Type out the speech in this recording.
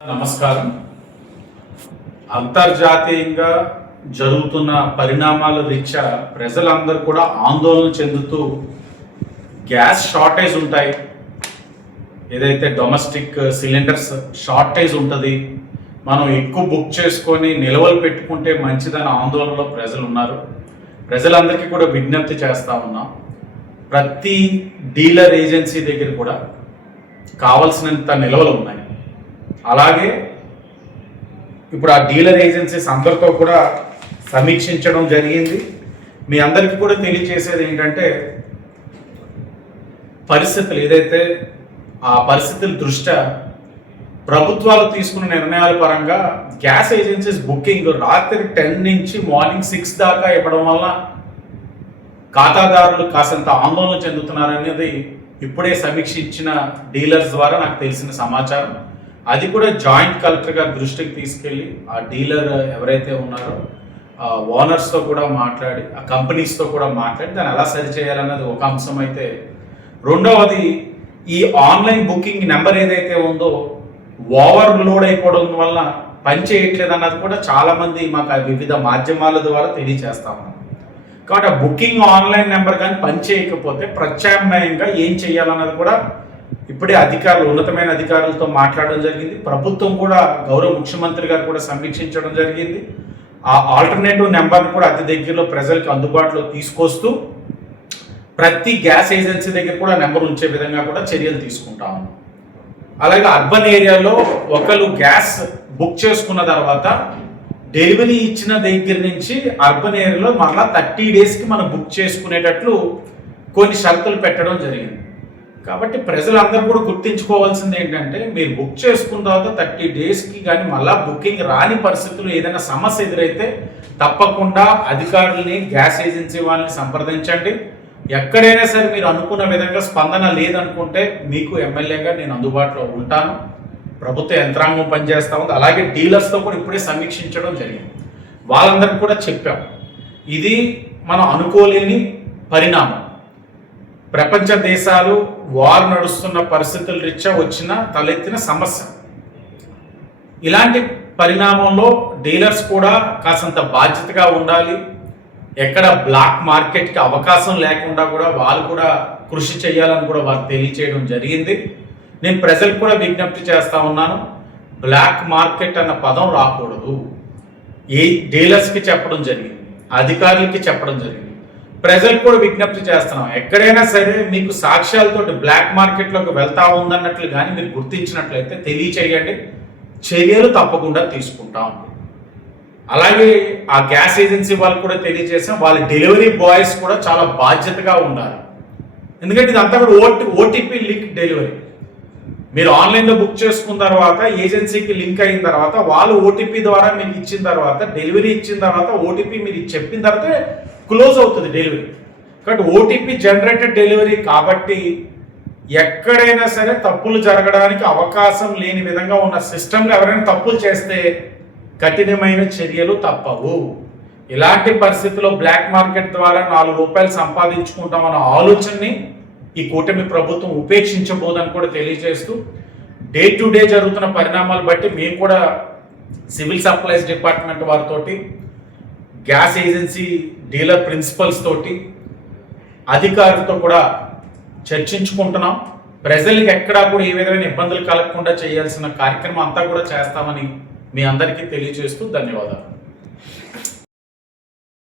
నమస్కారం. అంతర్జాతీయంగా జరుగుతున్న పరిణామాల రీత్యా ప్రజలందరూ కూడా ఆందోళన చెందుతూ గ్యాస్ షార్టేజ్ ఉంటాయి, ఏదైతే డొమెస్టిక్ సిలిండర్స్ షార్టేజ్ ఉంటుంది, మనం ఎక్కువ బుక్ చేసుకొని నిల్వలు పెట్టుకుంటే మంచిదని ఆందోళనలో ప్రజలు ఉన్నారు. ప్రజలందరికీ కూడా విజ్ఞప్తి చేస్తూ ఉన్నాం, ప్రతి డీలర్ ఏజెన్సీ దగ్గర కూడా కావలసినంత నిల్వలు ఉన్నాయి. అలాగే ఇప్పుడు ఆ డీలర్ ఏజెన్సీస్ అందరితో కూడా సమీక్షించడం జరిగింది. మీ అందరికీ కూడా తెలియజేసేది ఏంటంటే, పరిస్థితులు ఏదైతే ఆ పరిస్థితుల దృష్ట్యా ప్రభుత్వాలు తీసుకున్న నిర్ణయాల పరంగా గ్యాస్ ఏజెన్సీస్ బుకింగ్ రాత్రి 10 నుంచి మార్నింగ్ 6 దాకా ఇవ్వడం వల్ల ఖాతాదారులు కాసంత ఆందోళన చెందుతున్నారనేది ఇప్పుడే సమీక్షించిన డీలర్స్ ద్వారా నాకు తెలిసిన సమాచారం. అది కూడా జాయింట్ కలెక్టర్ గారి దృష్టికి తీసుకెళ్ళి ఆ డీలర్ ఎవరైతే ఉన్నారో ఆ ఓనర్స్తో కూడా మాట్లాడి, ఆ కంపెనీస్తో కూడా మాట్లాడి దాన్ని ఎలా సరి చేయాలన్నది ఒక అంశం అయితే, రెండవది ఈ ఆన్లైన్ బుకింగ్ నెంబర్ ఏదైతే ఉందో ఓవర్లోడ్ అయిపోవడం వల్ల పని చేయట్లేదు అన్నది కూడా చాలామంది మాకు వివిధ మాధ్యమాల ద్వారా తెలియజేస్తా ఉన్నాం. కాబట్టి ఆ బుకింగ్ ఆన్లైన్ నెంబర్ కానీ పని చేయకపోతే ప్రత్యామ్నాయంగా ఏం చేయాలన్నది కూడా ఇప్పుడే అధికారులు, ఉన్నతమైన అధికారులతో మాట్లాడడం జరిగింది. ప్రభుత్వం కూడా, గౌరవ ముఖ్యమంత్రి గారు కూడా సమీక్షించడం జరిగింది. ఆ ఆల్టర్నేటివ్ నెంబర్ని కూడా అతి దగ్గరలో ప్రజలకు అందుబాటులో తీసుకొస్తూ ప్రతి గ్యాస్ ఏజెన్సీ దగ్గర కూడా నెంబర్ ఉంచే విధంగా కూడా చర్యలు తీసుకుంటాము. అలాగే అర్బన్ ఏరియాలో ఒకరు గ్యాస్ బుక్ చేసుకున్న తర్వాత డెలివరీ ఇచ్చిన దగ్గర నుంచి అర్బన్ ఏరియాలో మరలా 30 డేస్కి మనం బుక్ చేసుకునేటట్లు కొన్ని షరతులు పెట్టడం జరిగింది. కాబట్టి ప్రజలందరూ కూడా గుర్తించుకోవాల్సింది ఏంటంటే, మీరు బుక్ చేసుకున్న తర్వాత 30 డేస్కి కానీ మళ్ళా బుకింగ్ రాని పరిస్థితులు ఏదైనా సమస్య ఎదురైతే తప్పకుండా అధికారులని, గ్యాస్ ఏజెన్సీ వాళ్ళని సంప్రదించండి. ఎక్కడైనా సరే మీరు అనుకున్న విధంగా స్పందన లేదనుకుంటే మీకు ఎమ్మెల్యేగా నేను అందుబాటులో ఉంటాను. ప్రభుత్వ యంత్రాంగం పనిచేస్తూ ఉంది. అలాగే డీలర్స్తో కూడా ఇప్పుడే సమీక్షించడం జరిగింది. వాళ్ళందరికీ కూడా చెప్పాం, ఇది మనం అనుకోలేని పరిణామం. ప్రపంచ దేశాలు వార్ నడుస్తున్న పరిస్థితుల రీత్యా వచ్చిన తలెత్తిన సమస్య. ఇలాంటి పరిణామంలో డీలర్స్ కూడా కాసంత బాధ్యతగా ఉండాలి. ఎక్కడ బ్లాక్ మార్కెట్కి అవకాశం లేకుండా కూడా వాళ్ళు కూడా కృషి చేయాలని కూడా వారు తెలియచేయడం జరిగింది. నేను ప్రజలకు కూడా విజ్ఞప్తి చేస్తూ ఉన్నాను, బ్లాక్ మార్కెట్ అన్న పదం రాకూడదు. ఏ డీలర్స్కి చెప్పడం జరిగింది, అధికారులకి చెప్పడం జరిగింది. ప్రజలకు కూడా విజ్ఞప్తి చేస్తున్నాం, ఎక్కడైనా సరే మీకు సాక్ష్యాలతో బ్లాక్ మార్కెట్లోకి వెళ్తా ఉందన్నట్లు కానీ మీరు గుర్తించినట్లయితే తెలియచేయండి, చర్యలు తప్పకుండా తీసుకుంటాం. అలాగే ఆ గ్యాస్ ఏజెన్సీ వాళ్ళకు కూడా తెలియజేసాం, వాళ్ళ డెలివరీ బాయ్స్ కూడా చాలా బాధ్యతగా ఉండాలి. ఎందుకంటే ఇదంతా కూడా ఓటీపీ లింక్ డెలివరీ. మీరు ఆన్లైన్లో బుక్ చేసుకున్న తర్వాత ఏజెన్సీకి లింక్ అయిన తర్వాత వాళ్ళు ఓటీపీ ద్వారా మీకు ఇచ్చిన తర్వాత, డెలివరీ ఇచ్చిన తర్వాత ఓటీపీ మీరు చెప్పిన తర్వాత క్లోజ్ అవుతుంది డెలివరీ. కాబట్టి ఓటీపీ జనరేటెడ్ డెలివరీ కాబట్టి ఎక్కడైనా సరే తప్పులు జరగడానికి అవకాశం లేని విధంగా ఉన్న సిస్టంలో ఎవరైనా తప్పులు చేస్తే కఠినమైన చర్యలు తప్పవు. ఇలాంటి పరిస్థితుల్లో బ్లాక్ మార్కెట్ ద్వారా 4 రూపాయలు సంపాదించుకుంటామన్న ఆలోచనని ఈ కూటమి ప్రభుత్వం ఉపేక్షించబోదని కూడా తెలియజేస్తూ, డే టు డే జరుగుతున్న పరిణామాలు బట్టి మేము కూడా సివిల్ సప్లైస్ డిపార్ట్మెంట్ వారితోటి, గ్యాస్ ఏజెన్సీ డీలర్ ప్రిన్సిపల్స్ తోటి, అధికారులతో కూడా చర్చించుకుంటున్నాం. ప్రజలకు ఎక్కడా కూడా ఏ విధమైన ఇబ్బందులు కలగకుండా చేయాల్సిన కార్యక్రమం అంతా కూడా చేస్తామని మీ అందరికీ తెలియజేస్తూ ధన్యవాదాలు.